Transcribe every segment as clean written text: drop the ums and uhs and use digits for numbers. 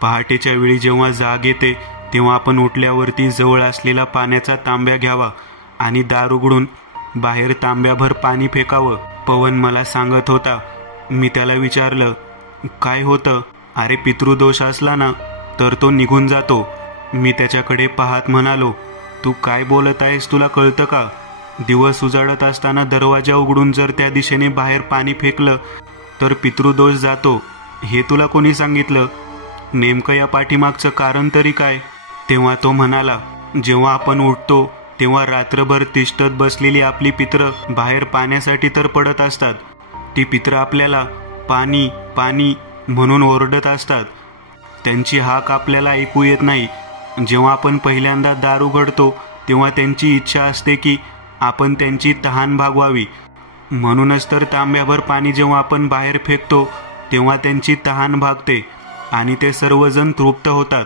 पहाटेच्या वेळी जेव्हा जाग येते तेव्हा आपण उठल्यावरती जवळ असलेला पाण्याचा तांब्या घ्यावा आणि दार उघडून बाहेर तांब्याभर पाणी फेकावं. पवन मला सांगत होता. मी त्याला विचारलं, काय होतं? अरे पितृदोष असला ना तर तो निघून जातो. मी त्याच्याकडे पाहत म्हणालो, तू काय बोलत आहेस, तुला कळतं का? दिवस उजाडत असताना दरवाजा उघडून जर त्या दिशेने बाहेर पाणी फेकलं तर पितृदोष जातो, हे तुला कोणी सांगितलं? नेमकं या पाठीमागचं कारण तरी काय? तेव्हा तो म्हणाला, जेव्हा आपण उठतो तेव्हा रात्रभर तिष्ठत बसलेली आपली पित्र बाहेर पाण्यासाठी तर पडत असतात. ती पित्र आपल्याला पाणी पाणी म्हणून ओरडत असतात. त्यांची हाक आपल्याला ऐकू येत नाही. जेव्हा आपण पहिल्यांदा दार उघडतो तेव्हा त्यांची इच्छा असते की आपण त्यांची तहान भागवावी. म्हणूनच तर तांब्याभर पाणी जेव्हा आपण बाहेर फेकतो तेव्हा त्यांची तहान भागते आणि ते सर्वजण तृप्त होतात.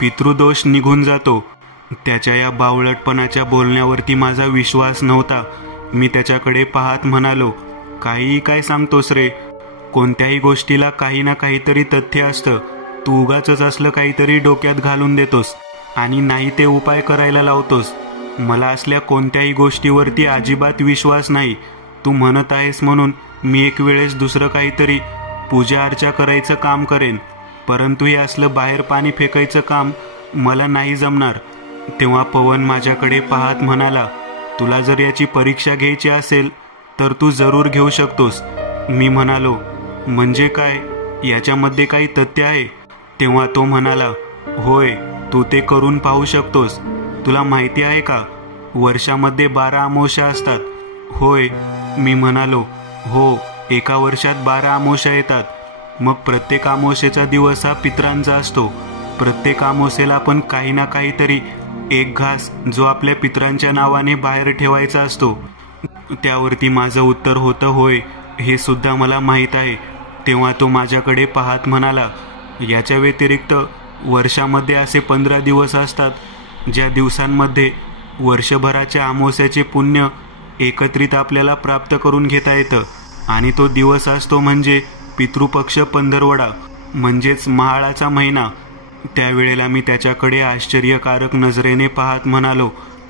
पितृदोष निघून जातो. त्याच्या या बावळटपणाच्या बोलण्यावरती माझा विश्वास नव्हता. मी त्याच्याकडे पाहत म्हणालो, काहीही काय सांगतोस रे? कोणत्याही गोष्टीला काही ना काहीतरी तथ्य असतं. तू उगाचच असलं काहीतरी डोक्यात घालून देतोस आणि नाही ते उपाय करायला लावतोस. मला असल्या कोणत्याही गोष्टीवरती अजिबात विश्वास नाही. तू म्हणत आहेस म्हणून मी एक वेळेस दुसरं काहीतरी पूजा अर्चा करायचं काम करेन, परंतु हे असलं बाहेर पाणी फेकायचं काम मला नाही जमणार. तेव्हा पवन माझ्याकडे पाहत म्हणाला, तुला जर याची परीक्षा घ्यायची असेल तर तू जरूर घेऊ शकतोस. मी म्हणालो, म्हणजे काय? याच्यामध्ये काही तथ्य आहे? तेव्हा तो म्हणाला, होय, तू ते करून पाहू शकतोस. तुला माहिती आहे का, वर्षामध्ये 12 अमावस्या असतात. होय, मी म्हणालो, हो, एका वर्षात 12 अमावस्या येतात. मग प्रत्येक अमावस्येचा दिवस हा पितरांचा असतो. प्रत्येक अमावस्येला आपण काही ना काहीतरी एक घास जो आपल्या पितरांच्या नावाने बाहेर ठेवायचा असतो. त्यावरती माझं उत्तर होतं, होय, हे सुद्धा मला माहीत आहे. तेव्हा तो माझ्याकडे पाहत म्हणाला, याच्या व्यतिरिक्त वर्षामध्ये असे 15 दिवस असतात ज्या दिवसांमध्ये वर्षभराच्या अमावस्याचे पुण्य एकत्रित आपल्याला प्राप्त करून घेता येतं. आणि तो दिवस असतो म्हणजे पितृपक्ष पंधरवडा, म्हणजेच महाळाचा महिना. त्यावेळेला मी त्याच्याकडे आश्चर्यकारक नजरेने पाहत म्हणालो,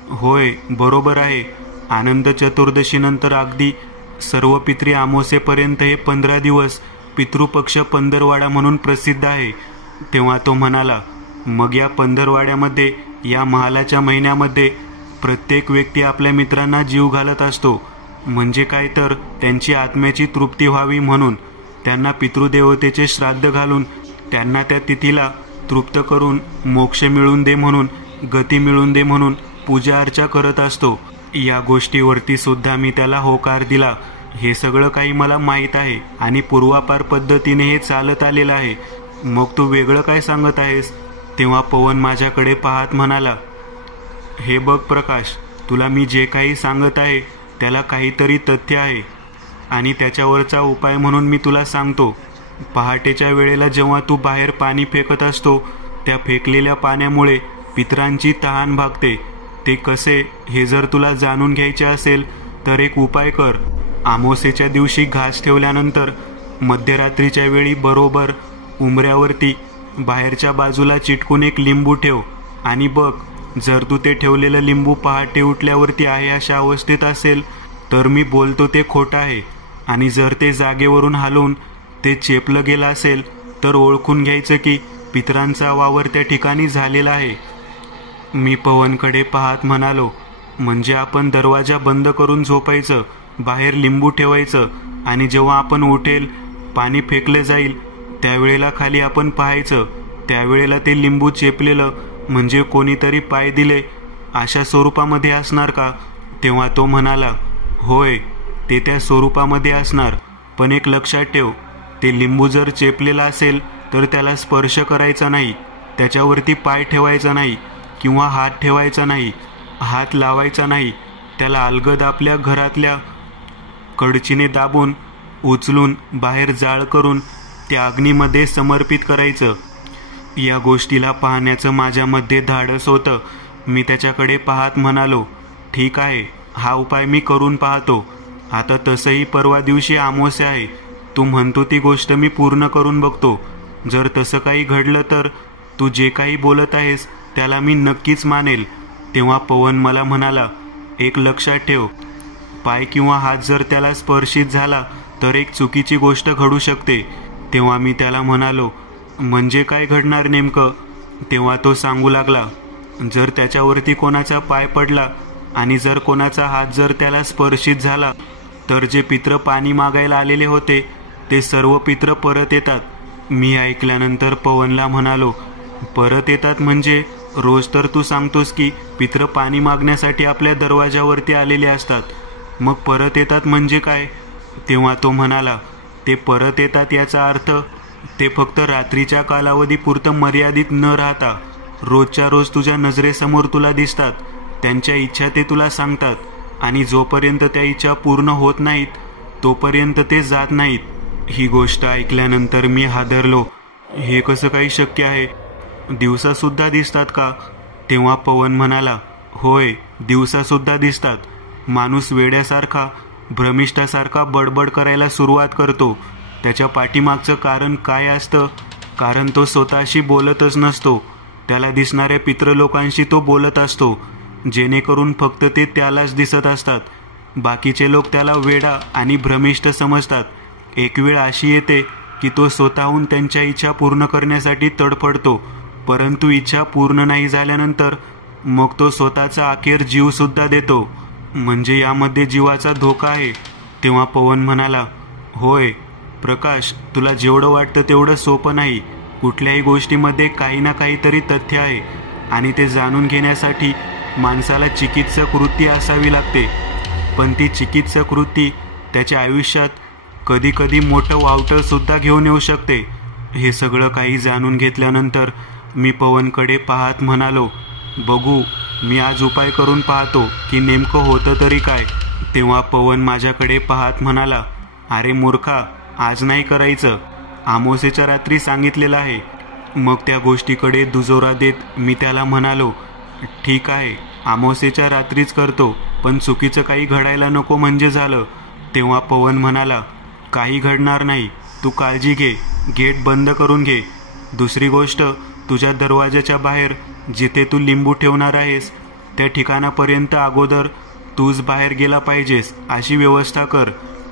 होय, बरोबर आहे. आनंद चतुर्दशीनंतर अगदी सर्व पितरी अमावस्येपर्यंत हे 15 दिवस पितृपक्ष पंधरवाडा म्हणून प्रसिद्ध आहे. तेव्हा तो म्हणाला, मग या पंधरवाड्यामध्ये, या महालाच्या महिन्यामध्ये प्रत्येक व्यक्ती आपल्या मित्रांना जीव घालत असतो. म्हणजे काय तर त्यांची आत्म्याची तृप्ती व्हावी म्हणून, त्यांना पितृदेवतेचे श्राद्ध घालून त्यांना त्या तिथीला तृप्त करून मोक्ष मिळून दे म्हणून, गती मिळून दे म्हणून पूजा अर्चा करत असतो. या गोष्टीवरती सुद्धा मी त्याला होकार दिला. हे सगळं काही मला माहीत आहे आणि पूर्वापार पद्धतीने हे चालत आलेलं आहे. मग तू वेगळं काय सांगत आहेस? तेव्हा पवन माझ्याकडे पाहत म्हणाला, हे बघ प्रकाश, तुला मी जे काही सांगत आहे त्याला काहीतरी तथ्य आहे आणि त्याच्यावरचा उपाय म्हणून मी तुला सांगतो. पहाटेच्या वेळेला जेव्हा तू बाहेर पाणी फेकत असतो त्या फेकलेल्या पाण्यामुळे पितरांची तहान भागते. ते कसे हे जर तुला जाणून घ्यायचे असेल तर एक उपाय कर. अमावस्येच्या दिवशी घास ठेवल्यानंतर मध्यरात्रीच्या वेळी बरोबर उंबऱ्यावरती बाहेरच्या बाजूला चिटकून एक लिंबू ठेव आणि बघ, जर तू ते ठेवलेलं लिंबू पहाटे उठल्यावरती आहे अशा अवस्थेत असेल तर मी बोलतो ते खोटं आहे. आणि जर ते जागेवरून हलवून ते चेपलं गेलं असेल तर ओळखून घ्यायचं की पितरांचा वावर त्या ठिकाणी झालेला आहे. मी पवनकडे पाहत म्हणालो, म्हणजे आपण दरवाजा बंद करून झोपायचं, बाहेर लिंबू ठेवायचं आणि जेव्हा आपण उठेल, पाणी फेकले जाईल त्यावेळेला खाली आपण पाहायचं. त्यावेळेला ते लिंबू चेपलेलं म्हणजे कोणीतरी पाय दिले अशा स्वरूपामध्ये असणार का? तेव्हा तो म्हणाला, होय, ते त्या स्वरूपामध्ये असणार. पण एक लक्षात ठेव, ते लिंबू जर चेपलेला असेल तर त्याला स्पर्श करायचा नाही, त्याच्यावरती पाय ठेवायचा नाही किंवा हात ठेवायचा नाही, हात लावायचा नाही. त्याला अलगद आपल्या घरातल्या कडचीने दाबून उचलून बाहेर जाळ करून त्या अग्नीमध्ये समर्पित करायचं. या गोष्टीला पाहण्याचं माझ्यामध्ये धाडस होतं. मी त्याच्याकडे पाहत म्हणालो, ठीक आहे, हा उपाय मी करून पाहतो. आता तसंही परवा दिवशी अमावस्या आहे. तू म्हणतो ती गोष्ट मी पूर्ण करून बघतो. जर तसं काही घडलं तर तू जे काही बोलत आहेस त्याला मी नक्कीच मानेल. तेव्हा पवन मला म्हणाला, एक लक्षात ठेव, पाय किंवा हात जर त्याला स्पर्शित झाला तर एक चुकीची गोष्ट घडू शकते. तेव्हा मी त्याला म्हणालो, म्हणजे काय घडणार नेमकं? तेव्हा तो सांगू लागला, जर त्याच्यावरती कोणाचा पाय पडला आणि जर कोणाचा हात जर त्याला स्पर्शित झाला तर जे पित्र पाणी मागायला आलेले होते ते सर्व पित्र परत येतात. मी ऐकल्यानंतर पवनला म्हणालो, परत येतात म्हणजे? रोज तर तू सांगतोस की पित्र पाणी मागण्यासाठी आपल्या दरवाजावरती आलेले असतात, मग परत येतात म्हणजे काय? तेव्हा तो म्हणाला, ते परत येतात याचा अर्थ ते फक्त रात्रीच्या कालावधीपुरतं मर्यादित न राहता रोजच्या रोज तुझ्या नजरेसमोर तुला दिसतात. त्यांच्या इच्छा ते तुला सांगतात आणि जोपर्यंत त्या इच्छा पूर्ण होत नाहीत तोपर्यंत ते जात नाहीत. ही गोष्ट ऐकल्यानंतर मी हादरलो. हे कसं काही शक्य आहे? दिवसासुद्धा दिसतात का? तेव्हा पवन म्हणाला, होय, दिवसासुद्धा दिसतात. माणूस वेड्यासारखा भ्रमिष्ठासारखा बडबड करायला सुरुवात करतो. त्याच्या पाठीमागचं कारण काय असतं? कारण तो स्वतःशी बोलतच नसतो, त्याला दिसणाऱ्या पित्रलोकांशी तो बोलत असतो, जेणेकरून फक्त ते त्यालाच दिसत असतात. बाकीचे लोक त्याला वेडा आणि भ्रमिष्ठ समजतात. एक वेळ अशी येते की तो स्वतःहून त्यांच्या इच्छा पूर्ण करण्यासाठी तडफडतो, परंतु इच्छा पूर्ण नाही झाल्यानंतर मग तो स्वतःचा अखेर जीवसुद्धा देतो. म्हणजे यामध्ये जीवाचा धोका आहे. तेव्हा पवन म्हणाला, होय प्रकाश, तुला जेवढं वाटतं तेवढं सोपं नाही. कुठल्याही गोष्टीमध्ये काही ना काहीतरी तथ्य आहे आणि ते जाणून घेण्यासाठी माणसाला चिकित्सक वृत्ती असावी लागते. पण ती चिकित्सक वृत्ती त्याच्या आयुष्यात कधी कधी मोठं वावटं सुद्धा घेऊन येऊ शकते. हे सगळं काही जाणून घेतल्यानंतर मी पवनकडे पाहत म्हणालो, बघू, मी आज उपाय करून पाहतो की नेमकं होतं तरी काय. तेव्हा पवन माझ्याकडे पाहत म्हणाला, अरे मूर्खा, आज नाही करायचं, अमावास्येच्या रात्री सांगितलेलं आहे. मग त्या गोष्टीकडे दुजोरा देत मी त्याला म्हणालो, ठीक आहे, अमावास्येच्या रात्रीच करतो, पण चुकीचं काही घडायला नको म्हणजे झालं. तेव्हा पवन म्हणाला, काही घडणार नाही, तू काळजी घे, गेट बंद करून घे. दुसरी गोष्ट, तुझ्या दरवाजाच्या बाहेर जिथे तू लिंबू ठेवणार आहेस त्या ठिकाणापर्यंत अगोदर तूच बाहेर गेला पाहिजेस अशी व्यवस्था कर.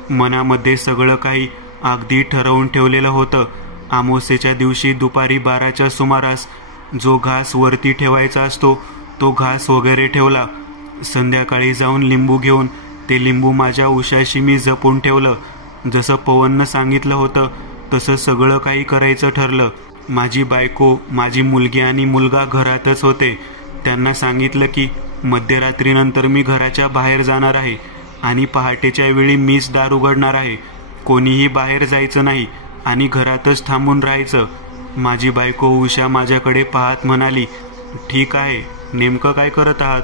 मनामध्ये सगळं काही अगदी ठरवून ठेवलेलं होतं. अमावास्येच्या दिवशी दुपारी 12च्या सुमारास जो घास वरती ठेवायचा असतो तो घास वगैरे ठेवला. संध्याकाळी जाऊन लिंबू घेऊन ते लिंबू माझ्या उशाशी मी जपून ठेवलं. जसं पवननं सांगितलं होतं तसं सगळं काही करायचं ठरलं. माझी बायको, माझी मुलगी आणि मुलगा घरातच होते. त्यांना सांगितलं की मध्यरात्रीनंतर मी घराच्या बाहेर जाणार आहे आणि पहाटेच्या वेळी मीच दार उघडणार आहे. कोणीही बाहेर जायचं नाही आणि घरातच थांबून राहायचं. माझी बायको उषा माझ्याकडे पाहत म्हणाली, ठीक आहे, नेमकं काय करत आहात?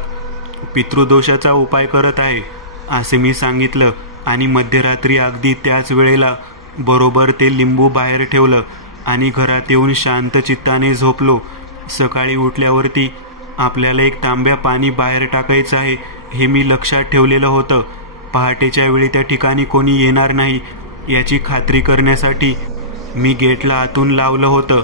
पितृदोषाचा उपाय करत आहे असे मी सांगितलं आणि मध्यरात्री अगदी त्याच वेळेला बरोबर ते लिंबू बाहेर ठेवलं आणि घरात येऊन शांत चित्ताने झोपलो. सकाळी उठल्यावरती आपल्याला एक तांब्या पाणी बाहेर टाकायचं आहे हे मी लक्षात ठेवलेलं होतं. पहाटेच्या वेळी त्या ठिकाणी कोणी येणार नाही याची खात्री करण्यासाठी मी गेटला आतून लावलं होतं.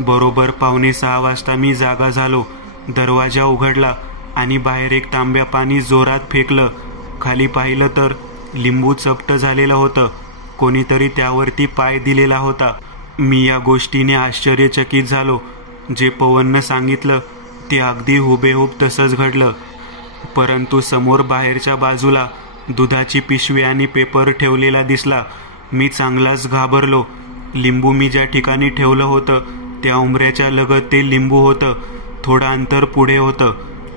बरोबर 5:45 वाजता मी जागा झालो. दरवाजा उघडला आणि बाहेर एक तांब्या पाणी जोरात फेकलं. खाली पाहिलं तर लिंबू चपट झालेलं होतं. कोणीतरी त्यावरती पाय दिलेला होता. मी या गोष्टीने आश्चर्यचकित झालो. जे पवननं सांगितलं ते अगदी हुबेहूब तसंच घडलं. परंतु समोर बाहेरच्या बाजूला दुधाची पिशवी आणि पेपर ठेवलेला दिसला. मी चांगलाच घाबरलो. लिंबू मी ज्या ठिकाणी ठेवलं होतं त्या उंबऱ्याच्या लगत ते लिंबू होतं. थोडं अंतर पुढे होतं.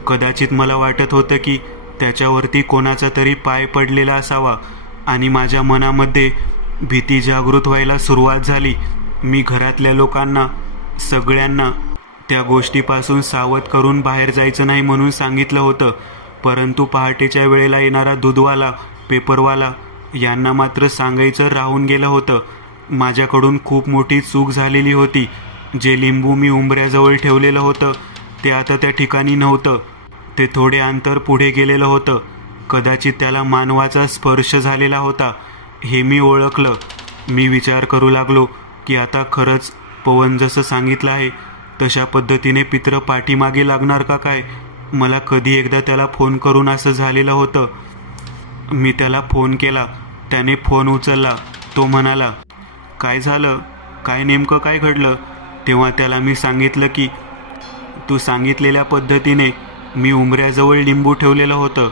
कदाचित मला वाटत होतं की त्याच्यावरती कोणाचा तरी पाय पडलेला असावा आणि माझ्या मनामध्ये भीती जागृत व्हायला सुरुवात झाली. मी घरातल्या लोकांना सगळ्यांना त्या गोष्टीपासून सावध करून बाहेर जायचं नाही म्हणून सांगितलं होतं. परंतु पहाटेच्या वेळेला येणारा दूधवाला, पेपरवाला यांना मात्र सांगायचं राहून गेलं होतं. माझ्याकडून खूप मोठी चूक झालेली होती. जे लिंबू मी उंबऱ्याजवळ ठेवलेलं होतं ते आता त्या ठिकाणी नव्हतं. ते थोडे अंतर पुढे गेलेलं होतं. कदाचित त्याला मानवाचा स्पर्श झालेला होता हे मी ओळखलं. मी विचार करू लागलो की आता खरंच पवन जसं सांगितलं आहे तशा पद्धतीने पित्र पाठीमागे लागणार का काय? मला कधी एकदा त्याला फोन करून असं झालेलं होतं. मी त्याला फोन केला, त्याने फोन उचलला. तो म्हणाला, काय झालं, काय नेमकं काय घडलं? तेव्हा त्याला मी सांगितलं की तू सांगितलेल्या पद्धतीने मी उंबऱ्याजवळ लिंबू ठेवलेलं होतं.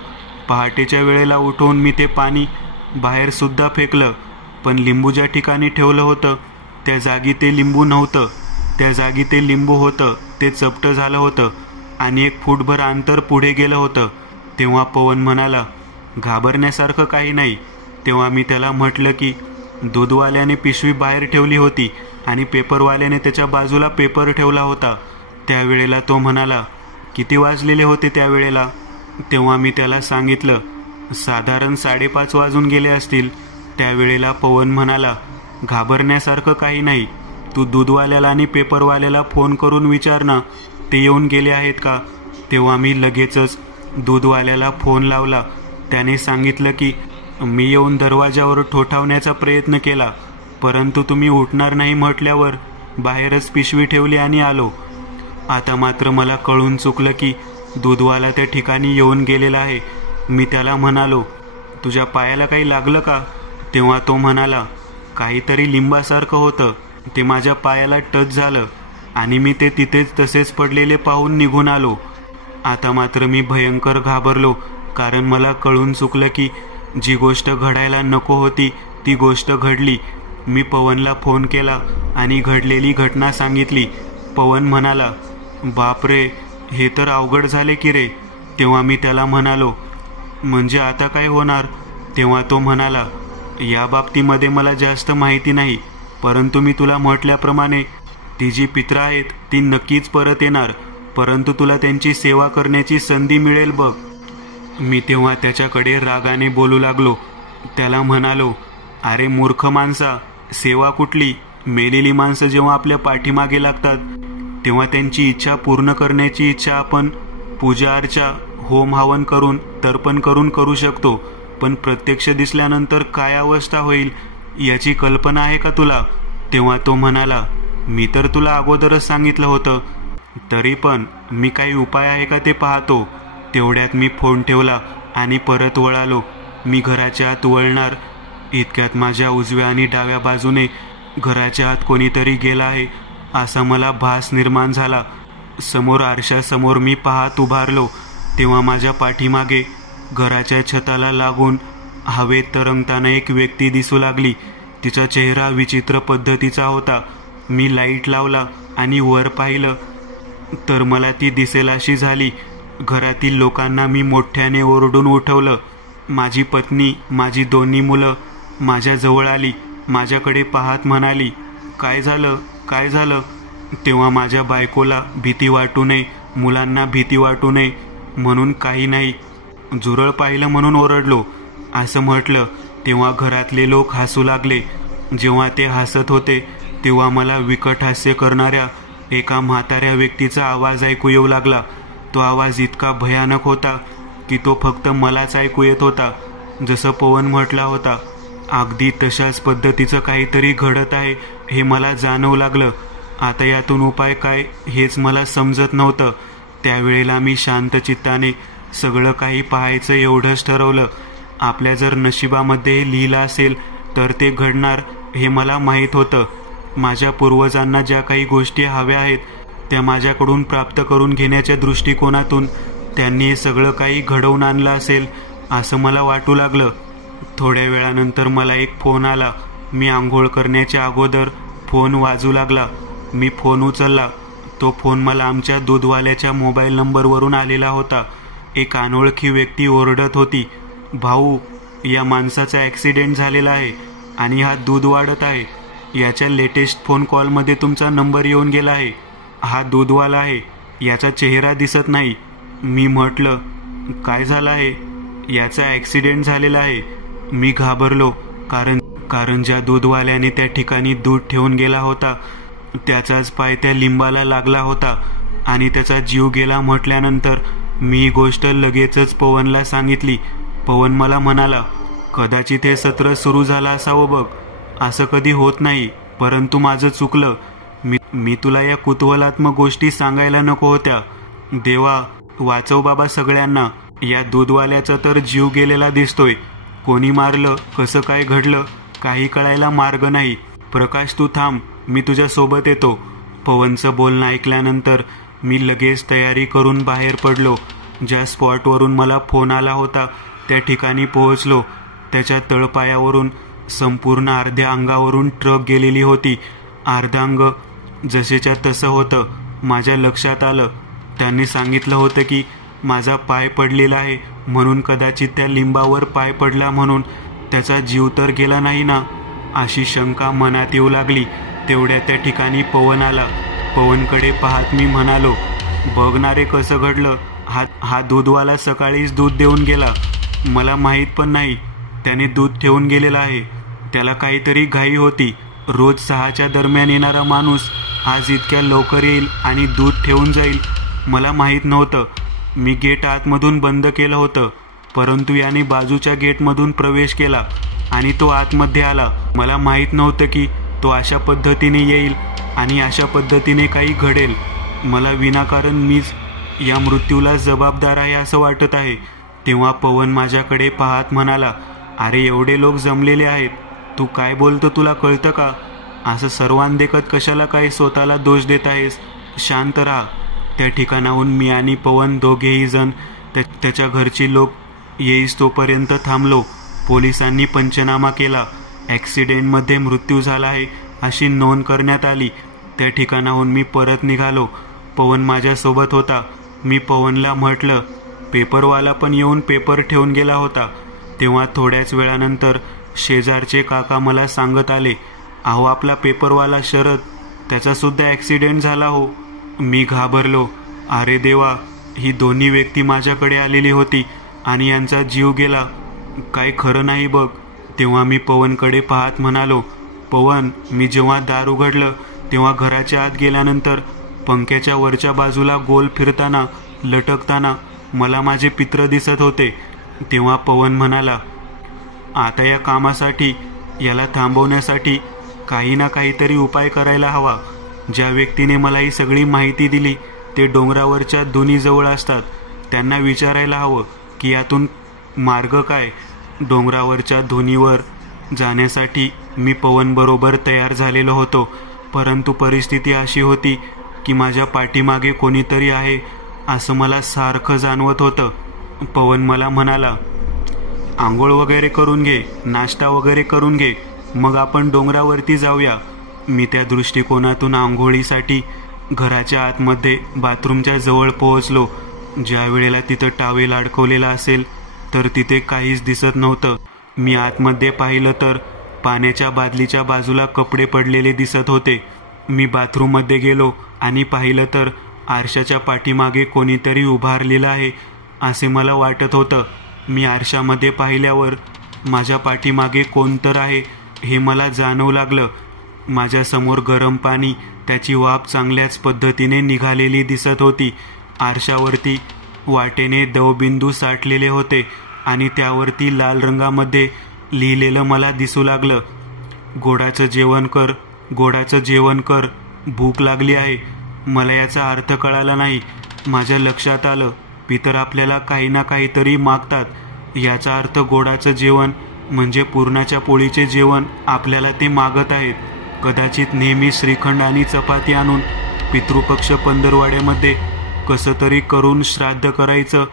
पहाटेच्या वेळेला उठवून मी ते पाणी बाहेरसुद्धा फेकलं, पण लिंबू ज्या ठिकाणी ठेवलं होतं त्या जागी ते लिंबू नव्हतं. त्या जागी ते लिंबू होतं ते चपटं झालं होतं आणि 1 फूटभर अंतर पुढे गेलं होतं. तेव्हा पवन म्हणाला, घाबरण्यासारखं काही नाही. तेव्हा मी त्याला म्हटलं की दूधवाल्याने पिशवी बाहेर ठेवली होती आणि पेपरवाल्याने त्याच्या बाजूला पेपर ठेवला होता. त्यावेळेला तो म्हणाला, किती वाजलेले होते त्यावेळेला? तेव्हा मी त्याला सांगितलं, साधारण 5:30 वाजून गेले असतील. त्यावेळेला पवन म्हणाला, घाबरण्यासारखं काही नाही. तू दूधवाल्याला आणि पेपरवाल्याला फोन करून विचार ना, ते येऊन गेले आहेत का? तेव्हा मी लगेचच दूधवाल्याला फोन लावला. त्याने सांगितलं की मी येऊन दरवाजावर ठोठावण्याचा प्रयत्न केला, परंतु तुम्ही उठणार नाही म्हटल्यावर बाहेरच पिशवी ठेवली आणि आलो. आता मात्र मला कळून चुकलं की दूधवाला त्या ठिकाणी येऊन गेलेला आहे. मी त्याला म्हणालो, तुझ्या पायाला काही लागलं का? तेव्हा तो म्हणाला, काहीतरी लिंबासारखं होतं, ते माझ्या पायाला टच झालं आणि मी ते तिथेच तसेच पडलेले पाहून निघून आलो. आता मात्र मी भयंकर घाबरलो, कारण मला कळून चुकलं की जी गोष्ट घडायला नको होती ती गोष्ट घडली. मी पवनला फोन केला आणि घडलेली घटना सांगितली. पवन म्हणाला, बापरे, हे तर अवघड झाले की रे. तेव्हा मी त्याला म्हणालो, म्हणजे आता काय होणार? तेव्हा तो म्हणाला, या बाबतीमध्ये मला जास्त माहिती नाही, परंतु मी तुला म्हटल्याप्रमाणे ती जी पित्रं आहेत ती नक्कीच परत येणार, परंतु तुला त्यांची सेवा करण्याची संधी मिळेल बघ. मी तेव्हा त्याच्याकडे रागाने बोलू लागलो. त्याला म्हणालो, अरे मूर्ख माणसा, सेवा कुठली? मेलेली माणसं जेव्हा आपल्या पाठीमागे लागतात तेव्हा त्यांची इच्छा पूर्ण करण्याची इच्छा आपण पूजा अर्चा, होम हवन करून, तर्पण करून करू शकतो, पण प्रत्यक्ष दिसल्यानंतर काय अवस्था होईल याची कल्पना आहे का तुला? तेव्हा तो म्हणाला, मी तर तुला अगोदरच सांगितलं होतं, तरी पण मी काही उपाय आहे का ते पाहतो. तेवढ्यात मी फोन ठेवला आणि परत वळालो. मी घराच्या आत वळणार इतक्यात माझ्या उजव्या आणि डाव्या बाजूने घराच्या आत कोणीतरी गेला आहे असा मला भास निर्माण झाला. समोर आरशासमोर मी पाहत उभारलो तेव्हा माझ्या पाठीमागे घराच्या छताला लागून हवेत तरंगताना एक व्यक्ती दिसू लागली. तिचा चेहरा विचित्र पद्धतीचा होता. मी लाईट लावला आणि वर पाहिलं तर मला ती दिसेल अशी झाली. घरातील लोकांना मी मोठ्याने ओरडून उठवलं. माझी पत्नी, माझी दोन्ही मुलं माझ्या जवळ आली. माझ्याकडे पाहत म्हणाली, काय झालं, काय झालं? तेव्हा माझ्या बायकोला भीती वाटू नये, मुलांना भीती वाटू नये म्हणून काही नाही, झुरळ पाहिलं म्हणून ओरडलो असं म्हटलं. तेव्हा घरातले लोक हसू लागले. जेव्हा ते हसत होते तेव्हा मला विकट हास्य करणाऱ्या एका म्हाताऱ्या व्यक्तीचा आवाज ऐकू येऊ लागला. तो आवाज इतका भयानक होता की तो फक्त मलाच ऐकू येत होता. जसं पवन म्हटला होता, अगदी तशाच पद्धतीचं काहीतरी घडत आहे हे मला जाणवू लागलं. आता यातून उपाय काय हेच मला समजत नव्हतं. त्यावेळेला मी शांत चित्ताने सगळं काही पाहायचं एवढंच ठरवलं. आपल्या जर नशिबामध्ये लिहिलं असेल तर ते घडणार हे मला माहीत होतं. माझ्या पूर्वजांना ज्या काही गोष्टी हव्या आहेत त्या माझ्याकडून प्राप्त करून घेण्याच्या दृष्टिकोनातून त्यांनी हे सगळं काही घडवून आणलं असेल असं मला वाटू लागलं. थोड्या वेळानंतर मला एक फोन आला. मी आंघोळ करण्याच्या अगोदर फोन वाजू लागला. मी फोन उचलला. तो फोन मला आमच्या दूधवाल्याच्या मोबाईल नंबरवरून आलेला होता. एक अनोळखी व्यक्ती ओरडत होती, भाऊ, या माणसाचा ॲक्सिडेंट झालेला आहे आणि हा दूध वाढत आहे. याच्या लेटेस्ट फोन कॉलमध्ये तुमचा नंबर येऊन गेला आहे. हा दूधवाला आहे, याचा चेहरा दिसत नाही. मी म्हटलं, काय झालं आहे? याचा ॲक्सिडेंट झालेला आहे. मी घाबरलो, कारण ज्या दूधवाल्याने त्या ठिकाणी दूध ठेवून गेला होता त्याचाच पाय त्या लिंबाला लागला होता आणि त्याचा जीव गेला म्हटल्यानंतर मी ही गोष्ट लगेचच पवनला सांगितली. पवन मला म्हणाला, कदाचित हे सत्र सुरू झालं असावं बघ, असं कधी होत नाही, परंतु माझं चुकलं. मी तुला या कुतूहलात्मक गोष्टी सांगायला नको होत्या. देवा, वाचव बाबा सगळ्यांना. या दूधवाल्याचा तर जीव गेलेला दिसतोय. कोणी मारलं, कसं काय घडलं, काही कळायला मार्ग नाही. प्रकाश, तू थांब, मी तुझ्या सोबत येतो. पवनचं बोलणं ऐकल्यानंतर मी लगेच तयारी करून बाहेर पडलो. ज्या स्पॉटवरून मला फोन आला होता त्या ठिकाणी पोहोचलो. त्याच्या तळपायावरून संपूर्ण अर्ध्या अंगावरून ट्रक गेलेली होती. अर्ध अंग जसेच्या तसं होतं. माझ्या लक्षात आलं. त्यांनी सांगितलं होतं की माझा पाय पडलेला आहे, म्हणून कदाचित त्या लिंबावर पाय पडला म्हणून त्याचा जीव तर गेला नाही ना, अशी शंका मनात येऊ लागली. तेवढ्या त्या ठिकाणी पवन आला. पवनकडे पाहत मी म्हणालो, बघणारे कसं घडलं. हा दूधवाला सकाळीच दूध देऊन गेला. मला माहीत पण नाही त्याने दूध ठेवून गेलेला आहे. त्याला काहीतरी घाई होती. रोज 6च्या दरम्यान येणारा माणूस आज इतक्या लवकर येईल आणि दूध ठेवून जाईल मला माहीत नव्हतं. मी गेट आतमधून बंद केलं होतं, परंतु याने बाजूच्या गेटमधून प्रवेश केला आणि तो आतमध्ये आला. मला माहीत नव्हतं की तो अशा पद्धतीने येईल आणि अशा पद्धतीने काही घडेल. मला विनाकारण मीच या मृत्यूला जबाबदार आहे असं वाटत आहे. तेव्हा पवन माझ्याकडे पाहत म्हणाला, अरे एवढे लोक जमलेले आहेत, तू काय बोलतो तुला कळतं का? असं सर्वांदेखत कशाला काय स्वतःला दोष देत आहेस? शांत राहा. त्या ठिकाणाहून मी आणि पवन दोघेही जण त्याच्या घरची लोक येईस तोपर्यंत थांबलो. पोलिसांनी पंचनामा केला. ॲक्सिडेंटमध्ये मृत्यू झाला आहे अशी नोंद करण्यात आली. त्या ठिकाणाहून मी परत निघालो. पवन माझ्यासोबत होता. मी पवनला म्हटलं, पेपरवाला पण येऊन पेपर ठेवून गेला होता. तेव्हा थोड्याच वेळानंतर शेजारचे काका मला सांगत आले, अहो आपला पेपरवाला शरद, त्याचासुद्धा ॲक्सिडेंट झाला हो. मी घाबरलो. अरे देवा, ही दोन्ही व्यक्ती माझ्याकडे आलेली होती आणि यांचा जीव गेला. काय खरं नाही बघ. तेव्हा मी पवनकडे पाहत म्हणालो, पवन, मी जेव्हा दार उघडलं तेव्हा घराच्या आत गेल्यानंतर पंख्याच्या वरच्या बाजूला गोल फिरताना लटकताना मला माझे पित्र दिसत होते. तेव्हा पवन म्हणाला, आता या कामासाठी, याला थांबवण्यासाठी काही ना काहीतरी उपाय करायला हवा. ज्या व्यक्तीने मला ही सगळी माहिती दिली ते डोंगरावरच्या धुनीजवळ असतात. त्यांना विचारायला हवं की यातून मार्ग काय. डोंगरावरच्या धुनीवर जाण्यासाठी मी पवनबरोबर तयार झालेलो होतो, परंतु परिस्थिती अशी होती की माझ्या पाठीमागे कोणीतरी आहे असं मला सारखं जाणवत होतं. पवन मला म्हणाला, आंघोळ वगैरे करून घे, नाश्ता वगैरे करून घे, मग आपण डोंगरावरती जाऊया. मी त्या दृष्टिकोनातून आंघोळीसाठी घराच्या आतमध्ये बाथरूमच्या जवळ पोहोचलो. ज्या वेळेला तिथं टावेल अडकवलेला असेल तर तिथे काहीच दिसत नव्हतं. मी आतमध्ये पाहिलं तर पाण्याच्या बादलीच्या बाजूला कपडे पडलेले दिसत होते. मी बाथरूममध्ये गेलो आणि पाहिलं तर आरशाच्या पाठीमागे कोणीतरी उभारलेलं आहे असे मला वाटत होतं. मी आरशामध्ये पाहिल्यावर माझ्या पाठीमागे कोण तर आहे हे मला जाणवू लागलं. माझ्यासमोर गरम पाणी, त्याची वाफ चांगल्याच पद्धतीने निघालेली दिसत होती. आरशावरती वाटेने दवबिंदू साठलेले होते आणि त्यावरती लाल रंगामध्ये लिहिलेलं मला दिसू लागलं, गोडाचं जेवण कर, गोडाचं जेवण कर, भूक लागली आहे. मला याचा अर्थ कळाला नाही. माझ्या लक्षात आलं, पितर आपल्याला काही ना काहीतरी मागतात. याचा अर्थ गोडाचं जेवण म्हणजे पुरणाच्या पोळीचे जेवण आपल्याला ते मागत आहेत. कदाचित नेहमी श्रीखंड आणि चपाती आणून पितृपक्ष पंधरवाड्यामध्ये कसं तरी करून श्राद्ध करायचं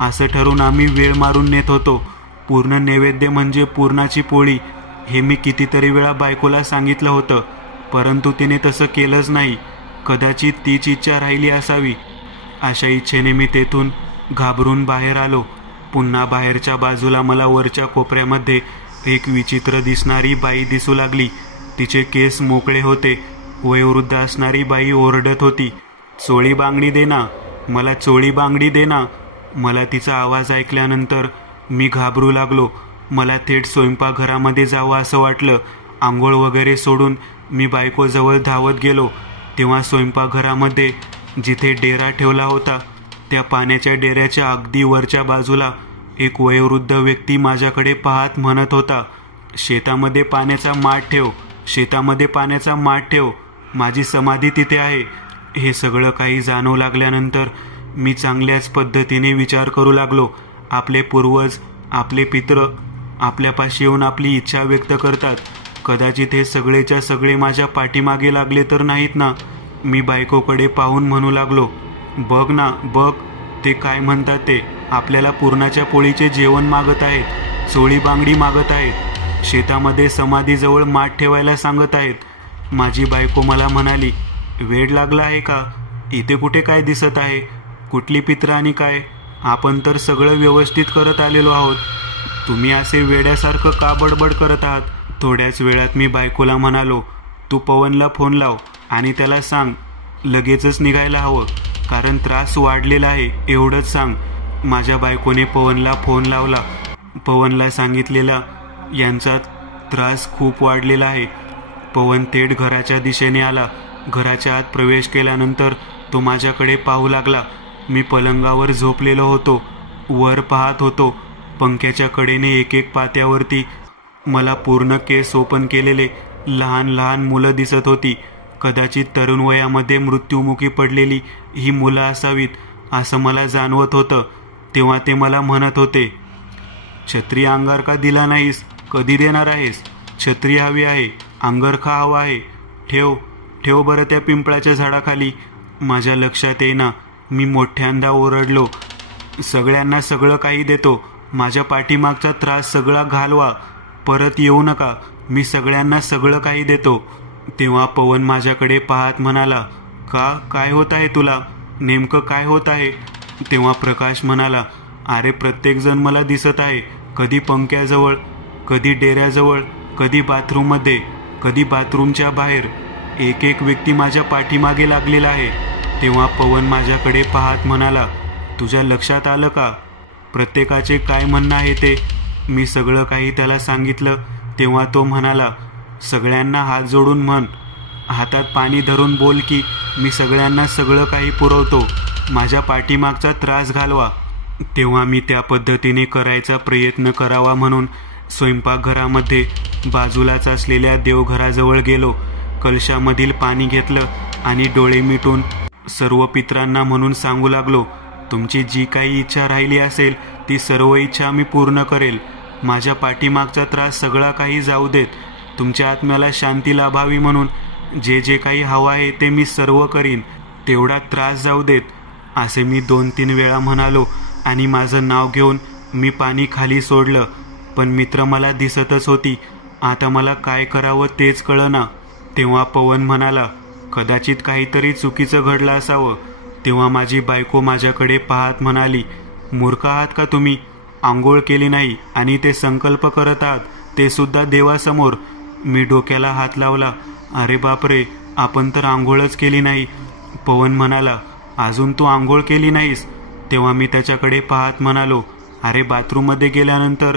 असं ठरवून आम्ही वेळ मारून नेत होतो. पूर्ण नैवेद्य म्हणजे पुरणाची पोळी हे मी कितीतरी वेळा बायकोला सांगितलं होतं, परंतु तिने तसं केलंच नाही. कदाचित तीच इच्छा राहिली असावी. अशा इच्छेने मी तेथून घाबरून बाहेर आलो. पुन्हा बाहेरच्या बाजूला मला वरच्या कोपऱ्यामध्ये एक विचित्र दिसणारी बाई दिसू लागली. तिचे केस मोकळे होते. वयोवृद्ध असणारी बाई ओरडत होती, चोळी बांगडी दे ना, मला चोळी बांगडी दे ना. मला तिचा आवाज ऐकल्यानंतर मी घाबरू लागलो. मला थेट स्वयंपाकघरामध्ये जावं असं वाटलं. आंघोळ वगैरे सोडून मी बायकोजवळ धावत गेलो. तेव्हा स्वयंपाकघरामध्ये जिथे डेरा ठेवला होता त्या पाण्याच्या डेऱ्याच्या अगदी वरच्या बाजूला एक वयोवृद्ध व्यक्ती माझ्याकडे पाहत म्हणत होता, शेतामध्ये पाण्याचा माठ ठेव, शेतामध्ये पाण्याचा माठ ठेव. माझी समाधी तिथे आहे. हे सगळं काही जाणवू लागल्यानंतर मी चांगल्याच पद्धतीने विचार करू लागलो. आपले पूर्वज, आपले पित्र आपल्यापाशी येऊन आपली इच्छा व्यक्त करतात. कदाचित हे सगळेच्या सगळे माझ्या पाठीमागे लागले तर नाहीत ना. मी बायकोकडे पाहून म्हणू लागलो, बघ ना बघ, ते काय म्हणतात ते. आपल्याला पुरणाच्या पोळीचे जेवण मागत आहेत, चोळी बांगडी मागत आहेत, शेतामध्ये समाधीजवळ माठ ठेवायला सांगत आहेत. माझी बायको मला म्हणाली, वेड लागला आहे का? इथे कुठे काय दिसत आहे? कुठली पित्र आणि काय? आपण तर सगळं व्यवस्थित करत आलेलो आहोत. तुम्ही असे वेड्यासारखं का बडबड करत आहात? थोड्याच वेळात मी बायकोला म्हणालो, तू पवनला फोन लाव आणि त्याला सांग लगेचच निघायला हवं, कारण त्रास वाढलेला आहे, एवढंच सांग. माझ्या बायकोने पवनला फोन लावला. पवनला सांगितलेला यांचा त्रास खूप वाढलेला आहे. पवन थेट घराच्या दिशेने आला. घराच्या आत प्रवेश केल्यानंतर तो माझ्याकडे पाहू लागला. मी पलंगावर झोपलेलो होतो, वर पाहत होतो. पंख्याच्या कडेने एक एक पात्यावरती मला पूर्ण केस ओपन केलेले लहान लहान मुलं दिसत होती. कदाचित तरुण वयामध्ये मृत्युमुखी पडलेली ही मुलं असावीत असं मला जाणवत होतं. तेव्हा ते मला म्हणत होते, छत्री अंगार का दिला नाहीस? कधी देणार आहेस? छत्री हवी आहे, अंगरखा हवा आहे, ठेव ठेव बरं त्या पिंपळाच्या झाडाखाली. माझ्या लक्षात येईना. मी मोठ्यांदा ओरडलो, सगळ्यांना सगळं काही देतो, माझ्या पाठीमागचा त्रास सगळा घालवा, परत येऊ नका, मी सगळ्यांना सगळं काही देतो. तेव्हा पवन माझ्याकडे पाहत म्हणाला, का काय होत आहे तुला? नेमकं काय होत आहे? तेव्हा प्रकाश म्हणाला, अरे प्रत्येकजण मला दिसत आहे, कधी पंख्याजवळ, कधी डेऱ्याजवळ, कधी बाथरूममध्ये, कधी बाथरूमच्या बाहेर. एक एक व्यक्ती माझ्या पाठीमागे लागलेला आहे. तेव्हा पवन माझ्याकडे पाहत म्हणाला, तुझ्या लक्षात आलं का प्रत्येकाचे काय म्हणणं आहे ते? मी सगळं काही त्याला सांगितलं. तेव्हा तो म्हणाला, सगळ्यांना हात जोडून म्हण, हातात पाणी धरून बोल की मी सगळ्यांना सगळं काही पुरवतो, माझ्या पाठीमागचा त्रास घालवा. तेव्हा मी त्या पद्धतीने करायचा प्रयत्न करावा म्हणून स्वयंपाकघरामध्ये बाजूलाच असलेल्या देवघराजवळ गेलो. कलशामधील पाणी घेतलं आणि डोळे मिटून सर्व पित्रांना म्हणून सांगू लागलो, तुमची जी काही इच्छा राहिली असेल ती सर्व इच्छा मी पूर्ण करेल. माझ्या पाठीमागचा त्रास सगळा काही जाऊ देत. तुमच्या आत्म्याला शांती लाभावी म्हणून जे जे काही हवं आहे ते मी सर्व करीन, तेवढा त्रास जाऊ देत. असे मी 2-3 वेळा म्हणालो आणि माझं नाव घेऊन मी पाणी खाली सोडलं. पण मित्र मला दिसतच होती. आता मला काय करावं तेच कळना. तेव्हा पवन म्हणाला, कदाचित काहीतरी चुकीचं घडलं असावं. तेव्हा माझी बायको माझ्याकडे पाहत म्हणाली, मूर्ख आहात का तुम्ही? आंघोळ केली नाही आणि ते संकल्प करत आहात, ते सुद्धा देवासमोर. मी डोक्याला हात लावला. अरे बापरे, आपण तर आंघोळच केली नाही. पवन म्हणाला, अजून तू आंघोळ केली नाहीस? तेव्हा मी त्याच्याकडे पाहत म्हणालो, अरे बाथरूममध्ये गेल्यानंतर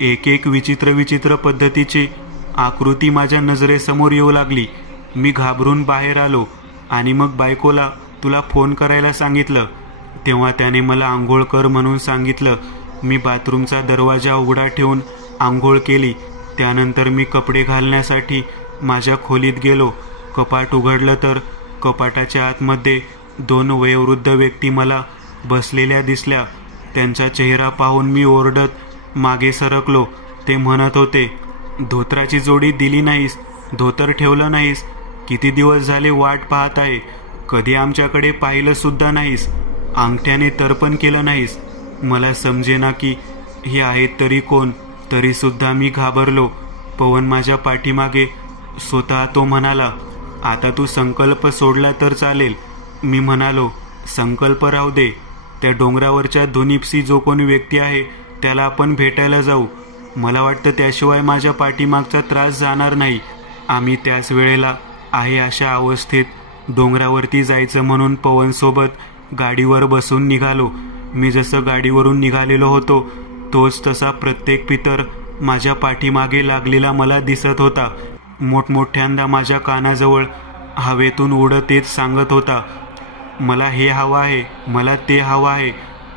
एक एक विचित्र विचित्र पद्धतीची आकृती माझ्या नजरेसमोर येऊ लागली. मी घाबरून बाहेर आलो आणि मग बायकोला तुला फोन करायला सांगितलं. तेव्हा त्याने मला आंघोळ कर म्हणून सांगितलं. मी बाथरूमचा दरवाजा उघडा ठेवून आंघोळ केली. त्यानंतर मी कपडे घालण्यासाठी माझ्या खोलीत गेलो. कपाट उघडलं तर कपाटाच्या आतमध्ये 2 वयोवृद्ध व्यक्ती मला बसलेल्या दिसल्या. त्यांचा चेहरा पाहून मी ओरडत मागे सरकलो. ते म्हणत होते, धोतराची जोडी दिली नाहीस, धोतर ठेवलं नाहीस, किती दिवस झाले वाट पाहत आहे, कधी आमच्याकडे पाहिलं सुद्धा नाहीस, अंगठ्याने तर्पण केलं नाहीस. मला समजेना की हे आहेत तरी कोण. तरी सुद्धा मी घाबरलो. पवन माझ्या पाठीमागे. स्वतः तो म्हणाला, आता तू संकल्प सोडला तर चालेल. मी म्हणालो, संकल्प राहू दे. त्या डोंगरावरच्या धुनीपसी जो कोणी व्यक्ती आहे त्याला आपण भेटायला जाऊ. मला वाटतं त्याशिवाय माझ्या पाठीमागचा त्रास जाणार नाही. आम्ही त्याच वेळेला आहे अशा अवस्थेत डोंगरावरती जायचं म्हणून पवनसोबत गाडीवर बसून निघालो. मी जसं गाडीवरून निघालेलो होतो तोच तसा प्रत्येक पितर माझ्या पाठीमागे लागलेला मला दिसत होता. मोठमोठ्यांदा माझ्या कानाजवळ हवेतून उडत येत सांगत होता, मला हे हवं आहे, मला ते हवं आहे,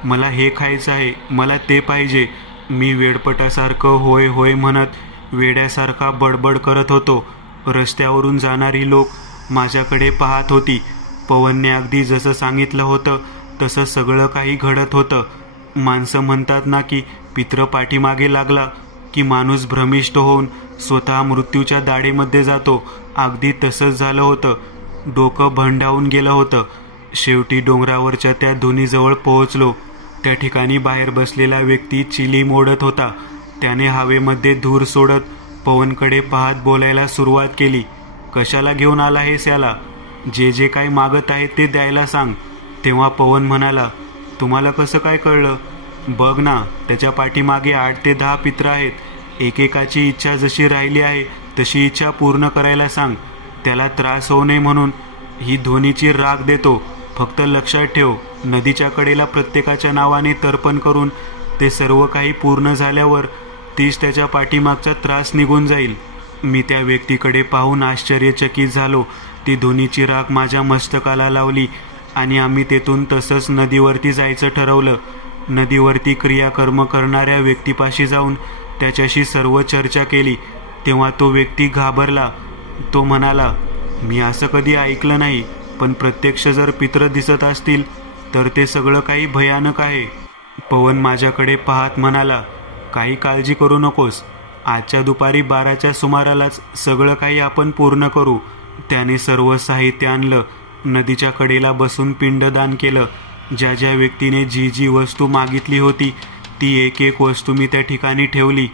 मला हे खायचं आहे, मला ते पाहिजे. मी वेडपटासारखं होय होय म्हणत वेड्यासारखा बडबड करत होतो. रस्त्यावरून जाणारी लोक माझ्याकडे पाहत होती. पवनने अगदी जसं सांगितलं होतं तसं सगळं काही घडत होतं. माणसं म्हणतात ना की पित्र पाठीमागे लागला की माणूस भ्रमिष्ट होऊन स्वतः मृत्यूच्या दाढेमध्ये जातो. अगदी तसंच झालं होतं. डोकं भंडावून गेलं होतं. शेवटी डोंगरावरच्या त्या धुनीजवळ पोहोचलो. त्या ठिकाणी बाहेर बसलेला व्यक्ती चिली मोडत होता. त्याने हवेमध्ये धूर सोडत पवनकडे पाहत बोलायला सुरुवात केली. कशाला घेऊन आला हेस याला? जे जे काही मागत आहे ते द्यायला सांग. तेव्हा पवन म्हणाला, तुम्हाला कसं काय कळलं? बघ ना, त्याच्या पाठीमागे 8 ते 10 पित्र आहेत. एकेकाची इच्छा जशी राहिली आहे तशी इच्छा पूर्ण करायला सांग. त्याला त्रास होऊ नये म्हणून ही ध्वनीची राख देतो. फक्त लक्षात ठेव, नदीच्या कडेला प्रत्येकाच्या नावाने तर्पण करून ते सर्व काही पूर्ण झाल्यावर तीच त्याच्या पाठीमागचा त्रास निघून जाईल. मी त्या व्यक्तीकडे पाहून आश्चर्यचकित झालो. ती धुनीची राख माझ्या मस्तकाला लावली आणि आम्ही तेथून तसंच नदीवरती जायचं ठरवलं. नदीवरती क्रियाकर्म करणाऱ्या व्यक्तीपाशी जाऊन त्याच्याशी सर्व चर्चा केली. तेव्हा तो व्यक्ती घाबरला. तो म्हणाला, मी असं कधी ऐकलं नाही, पण प्रत्यक्ष जर पित्र दिसत असतील तर ते सगळं काही भयानक आहे. पवन माझ्याकडे पाहत म्हणाला, काही काळजी करू नकोस. आजच्या दुपारी 12च्या सुमारालाच सगळं काही आपण पूर्ण करू. त्याने सर्व साहित्य आणलं. नदीच्या कडेला बसून पिंडदान केलं. ज्या ज्या व्यक्तीने जी जी वस्तू मागितली होती ती एक एक वस्तू मी त्या ठिकाणी ठेवली.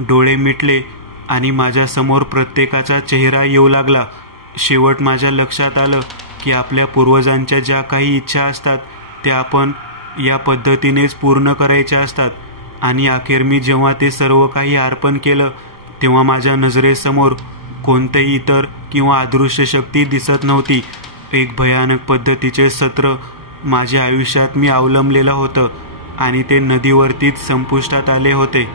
डोळे मिटले आणि माझ्यासमोर प्रत्येकाचा चेहरा येऊ लागला. शेवट माझ्या लक्षात आलं की आपल्या पूर्वजांच्या ज्या काही इच्छा असतात त्या आपण या पद्धतीनेच पूर्ण करायच्या असतात. आणि अखेर मी जेव्हा ते सर्व काही अर्पण केलं तेव्हा माझ्या नजरेसमोर कोणतेही इतर किंवा अदृश्य शक्ती दिसत नव्हती. एक भयानक पद्धतीचे सत्र माझ्या आयुष्यात मी अवलंबलेलं होतं आणि ते नदीवरतीच संपुष्टात आले होते.